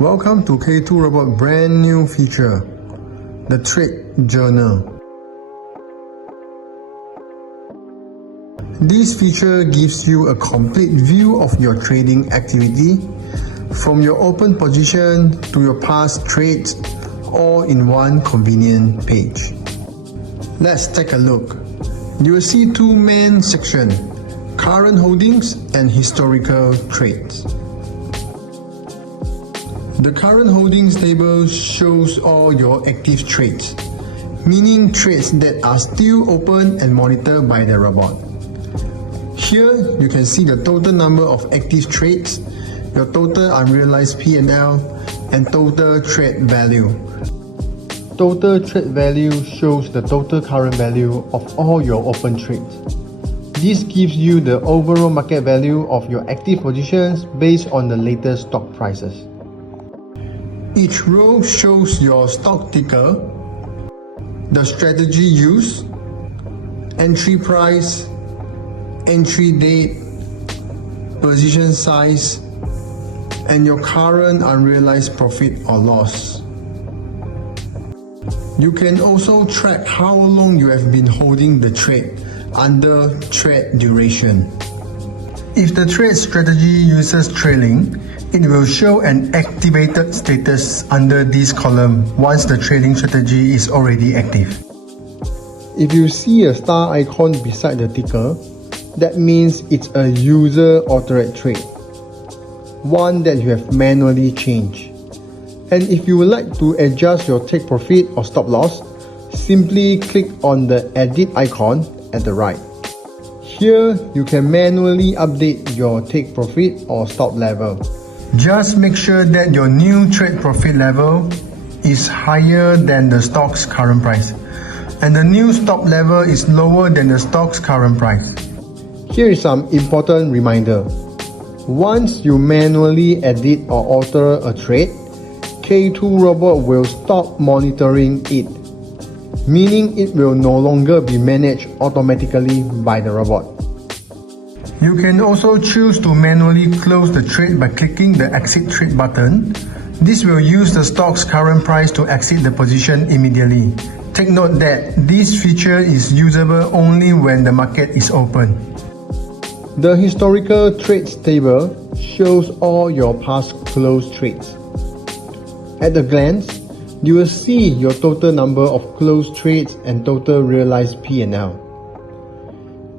Welcome to K2Robot brand new feature, the TradeJournal. This feature gives you a complete view of your trading activity, from your open position to your past trades, all in one convenient page. Let's take a look. You will see two main sections: current holdings and historical trades. The current holdings table shows all your active trades, meaning trades that are still open and monitored by the robot. Here you can see the total number of active trades, your total unrealized P&L, and total trade value. Total trade value shows the total current value of all your open trades. This gives you the overall market value of your active positions based on the latest stock prices. Each row shows your stock ticker, the strategy used, entry price, entry date, position size, and your current unrealized profit or loss. You can also track how long you have been holding the trade under trade duration. If the trade strategy uses trailing, it will show an activated status under this column once the trading strategy is already active. If you see a star icon beside the ticker, that means it's a user-authorized trade, one that you have manually changed. And if you would like to adjust your take profit or stop loss, simply click on the edit icon at the right. Here, you can manually update your take profit or stop level. Just make sure that your new trade profit level is higher than the stock's current price, and the new stop level is lower than the stock's current price. Here is some important reminder. Once you manually edit or alter a trade, K2Robot will stop monitoring it, meaning it will no longer be managed automatically by the robot. You can also choose to manually close the trade by clicking the Exit Trade button. This will use the stock's current price to exit the position immediately. Take note that this feature is usable only when the market is open. The historical trades table shows all your past closed trades. At a glance, you will see your total number of closed trades and total realized P&L.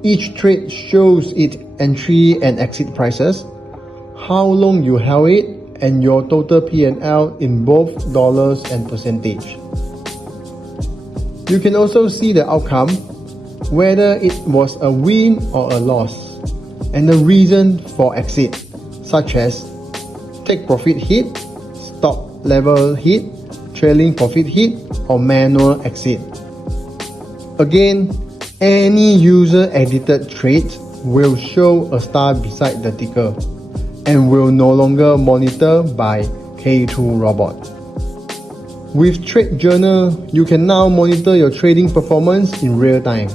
Each trade shows its entry and exit prices, how long you held it, and your total P&L in both dollars and percentage. You can also see the outcome, whether it was a win or a loss, and the reason for exit, such as take profit hit, stop level hit, trailing profit hit, or manual exit. Again, any user-edited trade will show a star beside the ticker and will no longer monitor by K2Robot. With TradeJournal, you can now monitor your trading performance in real time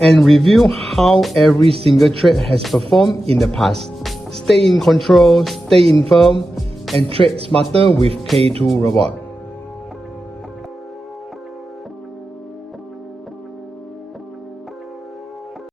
and review how every single trade has performed in the past. Stay in control, stay informed, and trade smarter with K2Robot.